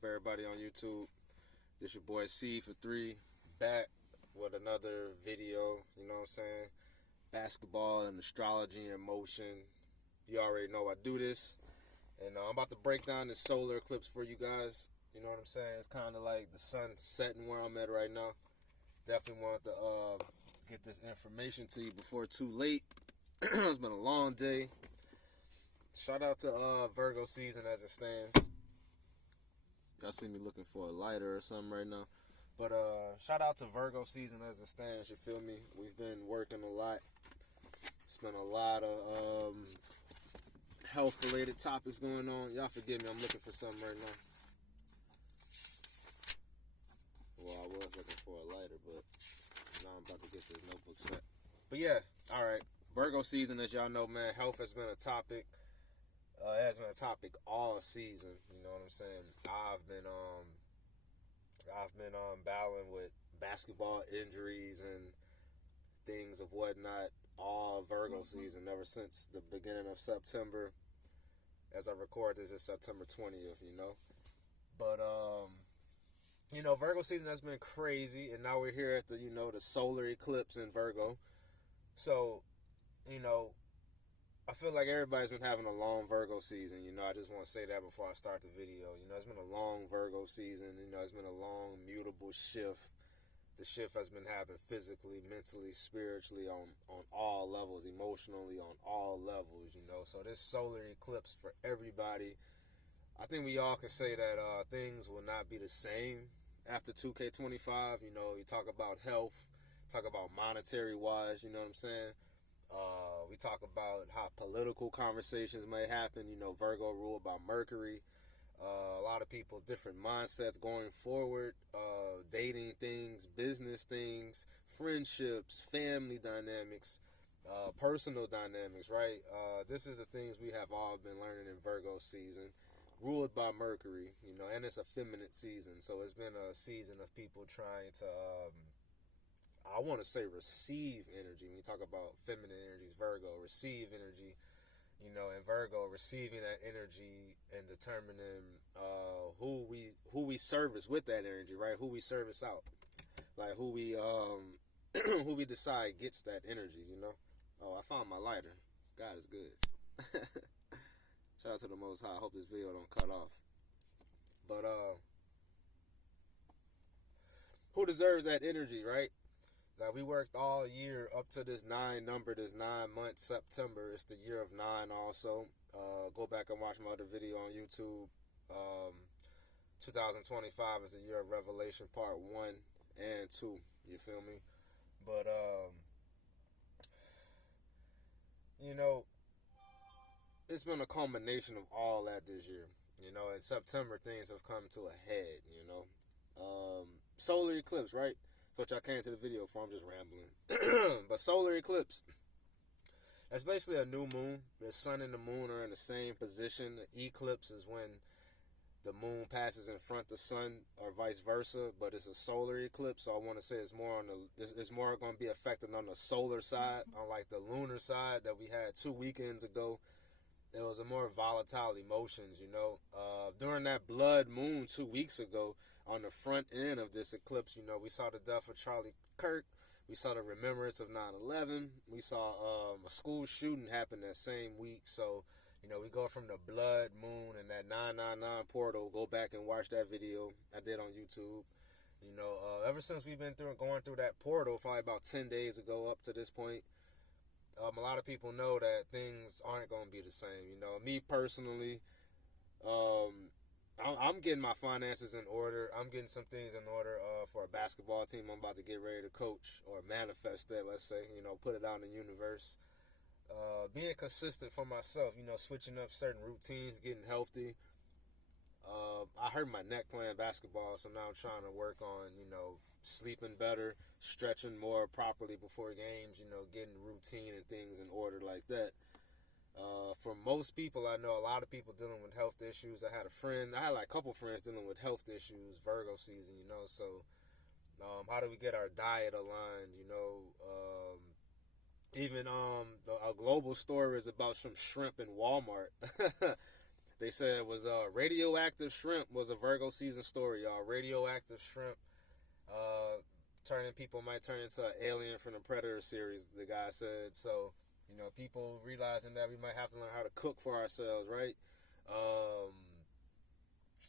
up, everybody on YouTube? This your boy C for 3, back with another video, you know what I'm saying? Basketball and astrology in motion. You already know I do this. And I'm about to break down this solar eclipse for you guys. You know what I'm saying? It's kind of like the sun setting where I'm at right now. Definitely want to get this information to you before too late. It's been a long day. Shout out to Virgo season as it stands. Y'all see me looking for a lighter or something right now. But shout out to Virgo season as it stands, you feel me? We've been working a lot. It's been a lot of health-related topics going on. Y'all forgive me, I'm looking for something right now. Well, I was looking for a lighter, but now I'm about to get this notebook set. But yeah, alright. Virgo season, as y'all know, man, health has been a topic. It has been a topic all season. You know what I'm saying? I've been battling with basketball injuries and things of whatnot all Virgo season ever since the beginning of September. As I record this, it's September 20th. You know, but Virgo season has been crazy, and now we're here at the the solar eclipse in Virgo. So, I feel like everybody's been having a long Virgo season. I just want to say that before I start the video. It's been a long Virgo season. It's been a long, mutable shift. The shift has been happening physically, mentally, spiritually, on all levels, emotionally, on all levels, So this solar eclipse for everybody, I think we all can say that things will not be the same after 2K25. You talk about health, talk about monetary-wise, you know what I'm saying? We talk about how political conversations may happen. Virgo ruled by Mercury. A lot of people, different mindsets going forward. Dating things, business things, friendships, family dynamics, personal dynamics, right? This is the things we have all been learning in Virgo season. Ruled by Mercury, and it's a feminine season. So it's been a season of people trying to... I want to say receive energy. When you talk about feminine energies, Virgo, receive energy, and Virgo, receiving that energy and determining who we service with that energy, right? Who we service out, like who we who we decide gets that energy, Oh, I found my lighter. God is good. Shout out to the Most High. I hope this video don't cut off. But who deserves that energy, right? Like, we worked all year up to this 9 number, this 9 months, September. It's the year of 9 also. Go back and watch my other video on YouTube. 2025 is the year of Revelation part 1 and 2. You feel me? But, it's been a culmination of all that this year. In September, things have come to a head, solar eclipse, right? That's what y'all came to the video for. I'm just rambling. But solar eclipse, that's basically a new moon. The sun and the moon are in the same position. The eclipse is when the moon passes in front of the sun, or vice versa. But it's a solar eclipse, so I want to say it's more going to be affected on the solar side, unlike the lunar side that we had 2 weekends ago. It was a more volatile emotions, During that blood moon 2 weeks ago, on the front end of this eclipse, we saw the death of Charlie Kirk. We saw the remembrance of 9/11. We saw a school shooting happen that same week. So, we go from the blood moon and that 999 portal. Go back and watch that video I did on YouTube. Ever since we've been going through that portal, probably about 10 days ago up to this point, a lot of people know that things aren't going to be the same. Me personally, I'm getting my finances in order. I'm getting some things in order for a basketball team I'm about to get ready to coach, or manifest that, let's say, put it out in the universe. Being consistent for myself, switching up certain routines, getting healthy. I hurt my neck playing basketball, so now I'm trying to work on, sleeping better, stretching more properly before games, getting routine and things in order like that. For most people, I know a lot of people dealing with health issues. I had like a couple friends dealing with health issues, Virgo season, so how do we get our diet aligned, even a global story is about some shrimp in Walmart. They said it was radioactive shrimp was a Virgo season story, y'all. Radioactive shrimp, turning people might turn into an alien from the Predator series. The guy said so. You know, people realizing that we might have to learn how to cook for ourselves, right?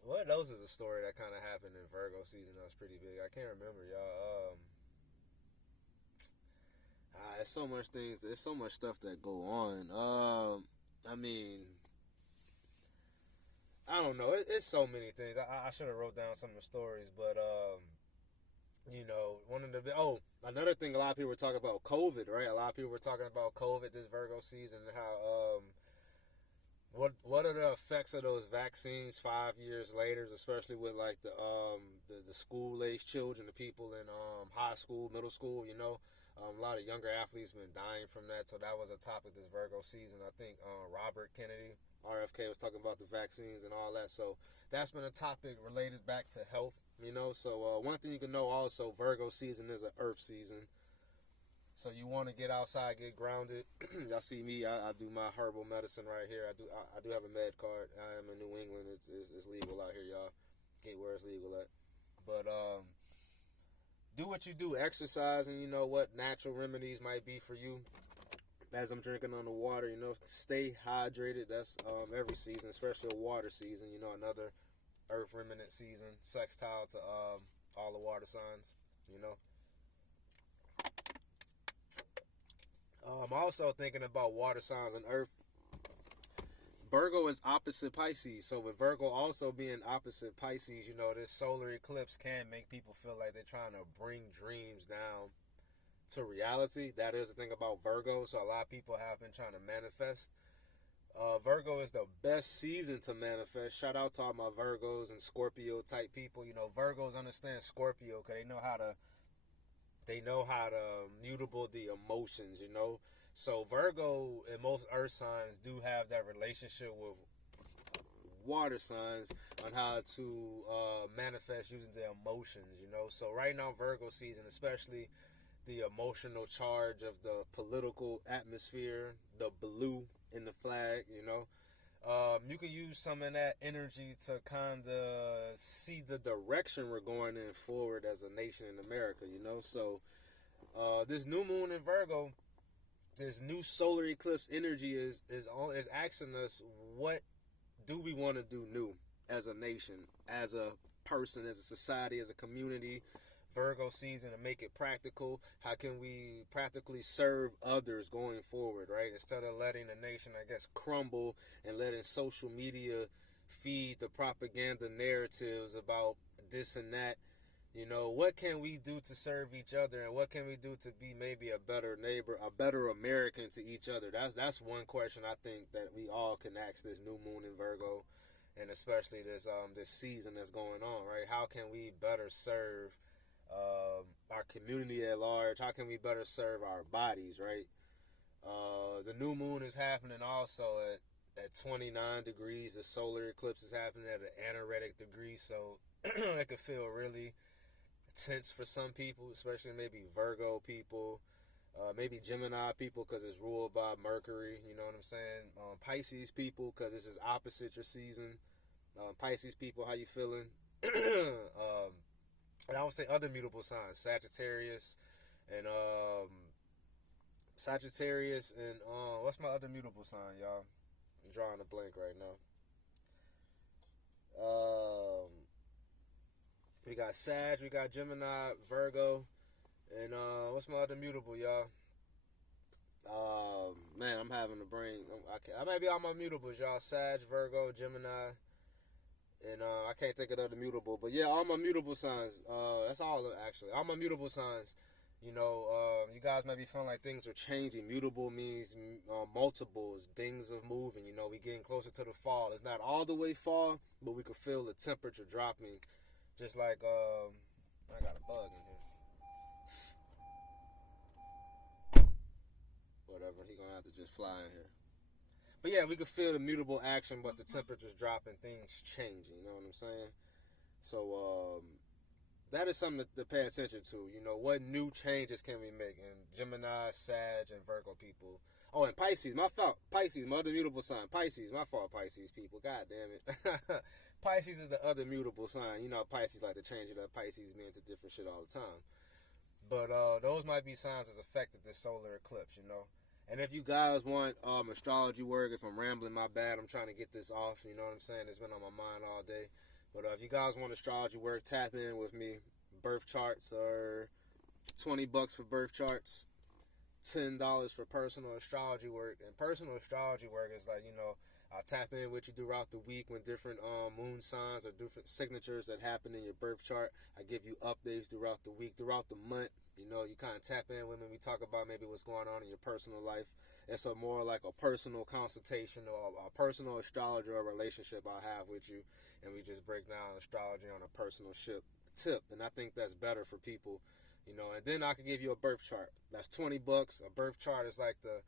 What else is a story that kind of happened in Virgo season that was pretty big? I can't remember, y'all. There's so much things. There's so much stuff that go on. I mean, I don't know. It's so many things. I should have wrote down some of the stories, but you know, one of the another thing a lot of people were talking about COVID, right? A lot of people were talking about COVID this Virgo season and how what are the effects of those vaccines 5 years later, especially with like the school age children, the people in high school, middle school, you know. A lot of younger athletes been dying from that, so that was a topic this Virgo season. I think Robert Kennedy, RFK, was talking about the vaccines and all that. So that's been a topic related back to health, you know. So one thing you can know also, Virgo season is an Earth season. So you want to get outside, get grounded. Y'all see me, I do my herbal medicine right here. I do have a med card. I am in New England. It's legal out here, y'all. Get where it's legal at. But do what you do, exercise, and you know what natural remedies might be for you. As I'm drinking on the water, you know, stay hydrated. That's every season, especially a water season. You know, another earth remnant season, sextile to all the water signs. You know. I'm also thinking about water signs on earth. Virgo is opposite Pisces, so with Virgo also being opposite Pisces, you know, this solar eclipse can make people feel like they're trying to bring dreams down to reality. That is the thing about Virgo, so a lot of people have been trying to manifest. Virgo is the best season to manifest. Shout out to all my Virgos and Scorpio type people. You know, Virgos understand Scorpio because they know how to mutable the emotions, you know. So Virgo and most earth signs do have that relationship with water signs on how to manifest using their emotions, you know. So right now, Virgo season, especially the emotional charge of the political atmosphere, the blue in the flag, you know. You can use some of that energy to kind of see the direction we're going in forward as a nation in America, you know. So this new moon in Virgo, this new solar eclipse energy is asking us, what do we want to do new as a nation, as a person, as a society, as a community. Virgo season to make it practical. How can we practically serve others going forward, right? Instead of letting the nation, I guess, crumble and letting social media feed the propaganda narratives about this and that. You know, what can we do to serve each other, and what can we do to be maybe a better neighbor, a better American to each other? That's one question I think that we all can ask this new moon in Virgo, and especially this season that's going on, right? How can we better serve our community at large? How can we better serve our bodies, right? The new moon is happening also at 29 degrees. The solar eclipse is happening at an anaretic degree, so it could feel really tense for some people, especially maybe Virgo people, maybe Gemini people because it's ruled by Mercury, you know what I'm saying? Pisces people because this is opposite your season. Pisces people, how you feeling? And I would say other mutable signs, Sagittarius and what's my other mutable sign, y'all? I'm drawing a blank right now. We got Sag, we got Gemini, Virgo, and what's my other mutable, y'all? Man, I'm having a brain. I might be all my mutables, y'all. Sag, Virgo, Gemini, and I can't think of the other mutable, but yeah, all my mutable signs. That's all actually. All my mutable signs. You know, you guys might be feeling like things are changing. Mutable means multiples. Things are moving. You know, we getting closer to the fall. It's not all the way fall, but we can feel the temperature dropping. Just like, I got a bug in here. Whatever, he gonna have to just fly in here. But yeah, we can feel the mutable action, but the temperature's dropping, things changing, you know what I'm saying? So, that is something to pay attention to. You know, what new changes can we make? And Gemini, Sag, and Virgo people. Oh, and Pisces, my fault. Pisces, my other mutable sign. Pisces, my fault, Pisces people. God damn it. Pisces is the other mutable sign. You know, Pisces like to change it up. Pisces means a different shit all the time. But those might be signs that's affected this solar eclipse, you know. And if you guys want astrology work, if I'm rambling, my bad. I'm trying to get this off, you know what I'm saying? It's been on my mind all day. But if you guys want astrology work, tap in with me. Birth charts are $20 for birth charts, $10 for personal astrology work. And personal astrology work is like, you know, I tap in with you throughout the week when different moon signs or different signatures that happen in your birth chart. I give you updates throughout the week, throughout the month. You know, you kind of tap in with me. We talk about maybe what's going on in your personal life. It's a more like a personal consultation or a personal astrology or relationship I'll have with you. And we just break down astrology on a personal tip. And I think that's better for people, you know. And then I can give you a birth chart. That's $20. A birth chart is like the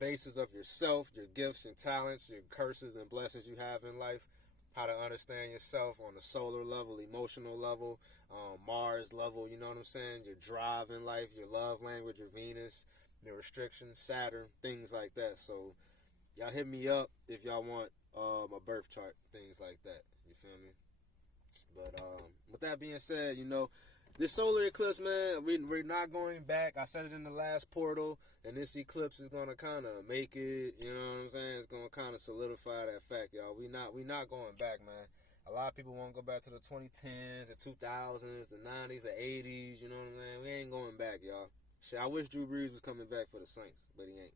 basis of yourself, your gifts and talents, your curses and blessings you have in life, how to understand yourself on a solar level, emotional level, Mars level, you know what I'm saying, your drive in life, your love language, your Venus, your restrictions, Saturn, things like that. So y'all hit me up if y'all want a birth chart, things like that, you feel me? But with that being said, you know, this solar eclipse, man, we're not going back. I said it in the last portal, and this eclipse is going to kind of make it, you know what I'm saying? It's going to kind of solidify that fact, y'all. We not going back, man. A lot of people want to go back to the 2010s, the 2000s, the 90s, the 80s, you know what I'm saying? We ain't going back, y'all. Shit, I wish Drew Brees was coming back for the Saints, but he ain't.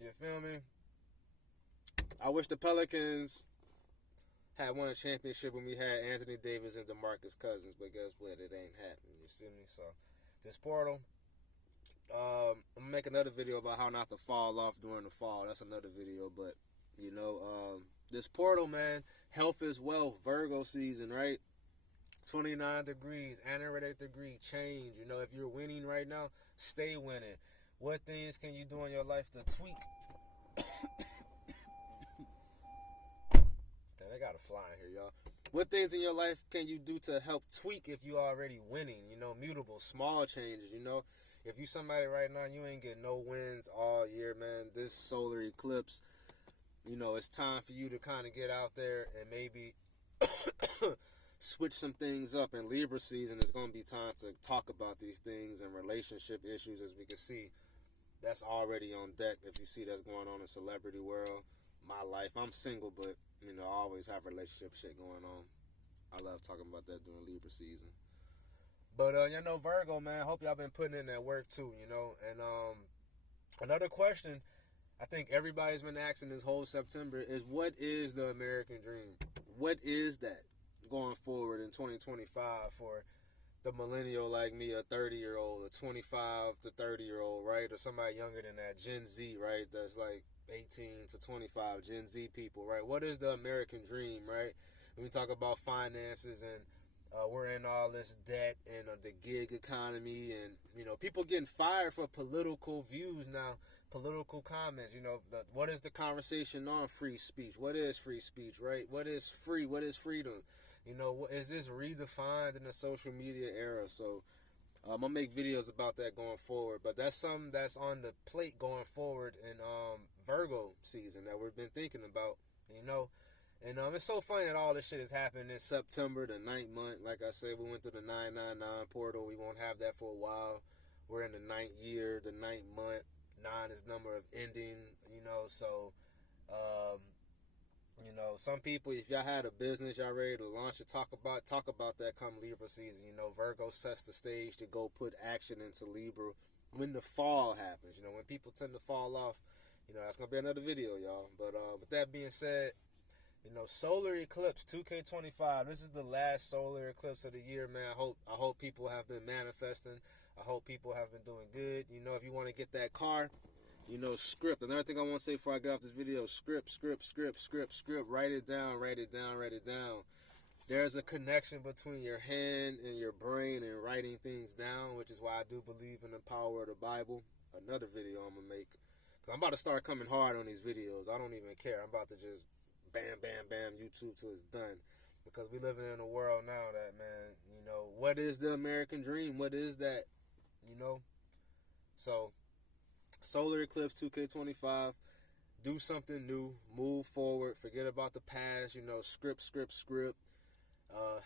You feel me? I wish the Pelicans had won a championship when we had Anthony Davis and DeMarcus Cousins, but guess what? It ain't happening. You see me? So this portal, I'm gonna make another video about how not to fall off during the fall. That's another video, but you know, this portal, man, health is wealth. Virgo season, right? 29 degrees, anoretic degree, change. You know, if you're winning right now, stay winning. What things can you do in your life to tweak? I got a fly in here, y'all. What things in your life can you do to help tweak if you already winning? You know, mutable, small changes, you know. If you somebody right now, you ain't get no wins all year, man. This solar eclipse, you know, it's time for you to kind of get out there and maybe switch some things up. In Libra season, it's going to be time to talk about these things and relationship issues, as we can see. That's already on deck if you see that's going on in celebrity world. My life, I'm single, but you know, I always have relationship shit going on. I love talking about that during Libra season. But you know, Virgo, man, hope y'all been putting in that work too, you know. And another question I think everybody's been asking this whole September is, what is the American dream? What is that going forward in 2025 for the millennial like me, a 30-year-old, a 25 to 30-year-old, right? Or somebody younger than that, Gen Z, right? That's like 18 to 25, Gen Z people, right? What is the American dream, right? When we talk about finances and we're in all this debt and the gig economy and, you know, people getting fired for political views now, political comments, you know, what is the conversation on free speech? What is free speech, right? What is free? What is freedom? You know, is this redefined in the social media era? So I'm going to make videos about that going forward. But that's something that's on the plate going forward in Virgo season that we've been thinking about, you know. And it's so funny that all this shit is happening in September, the 9th month. Like I said, we went through the 999 portal. We won't have that for a while. We're in the 9th year, the 9th month. 9 is number of ending, you know. So, you know, some people, if y'all had a business y'all ready to launch it, talk about that come Libra season. You know, Virgo sets the stage to go put action into Libra when the fall happens. You know, when people tend to fall off, you know, that's going to be another video, y'all. But with that being said, you know, solar eclipse 2K25. This is the last solar eclipse of the year, man. I hope people have been manifesting. I hope people have been doing good. You know, if you want to get that car, you know, script. Another thing I want to say before I get off this video, script. Write it down. There's a connection between your hand and your brain and writing things down, which is why I do believe in the power of the Bible. Another video I'm going to make. Because I'm about to start coming hard on these videos. I don't even care. I'm about to just bam, YouTube till it's done. Because we living in a world now that, man, you know, what is the American dream? What is that? you know? So, solar eclipse 2K25, do something new, move forward, forget about the past, you know, script.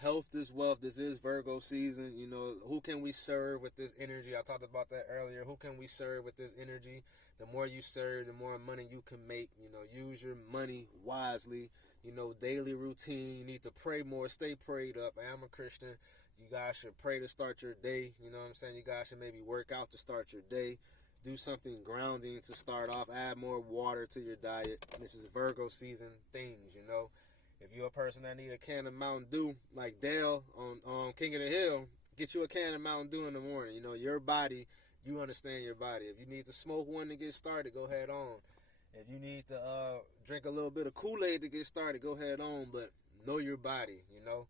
Health is wealth. This is Virgo season. You know, who can we serve with this energy? I talked about that earlier. Who can we serve with this energy? The more you serve, the more money you can make. You know, use your money wisely. You know, daily routine. You need to pray more. Stay prayed up. I am a Christian. You guys should pray to start your day. You know what I'm saying? You guys should maybe work out to start your day. Do something grounding to start off. Add more water to your diet. This is Virgo season things, you know. If you're a person that need a can of Mountain Dew, like Dale on King of the Hill, get you a can of Mountain Dew in the morning. You know, your body, you understand your body. If you need to smoke one to get started, go ahead on. If you need to drink a little bit of Kool-Aid to get started, go ahead on. But know your body, you know.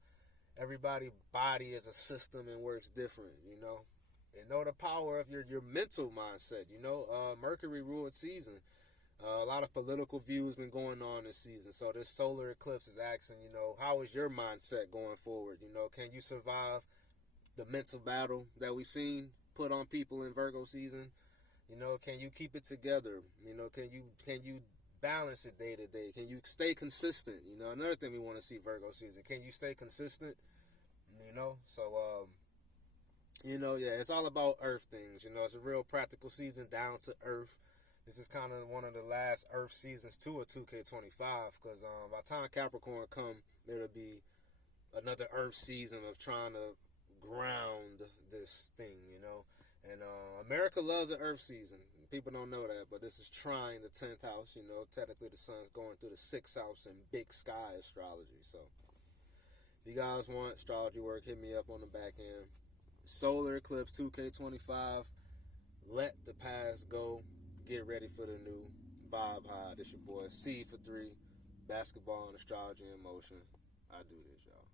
Everybody's body is a system and works different, you know. And know the power of your mental mindset, you know. Mercury ruled season. A lot of political views been going on this season. So this solar eclipse is asking, you know, how is your mindset going forward? You know, can you survive the mental battle that we seen put on people in Virgo season? You know, can you keep it together? You know, can you balance it day to day? Can you stay consistent? You know, another thing we want to see Virgo season. Can you stay consistent? You know, so you know, yeah, it's all about earth things. You know, it's a real practical season, down to earth. This is kind of one of the last Earth seasons to a 2K25, because by the time Capricorn come, it'll be another Earth season of trying to ground this thing, you know. And America loves the Earth season. People don't know that, but this is trying the 10th house, you know. Technically, the sun's going through the 6th house in big sky astrology. So, if you guys want astrology work, hit me up on the back end. Solar eclipse 2K25. Let the past go. Get ready for the new. Vibe high. This your boy C for 3. Basketball and astrology in motion. I do this, y'all.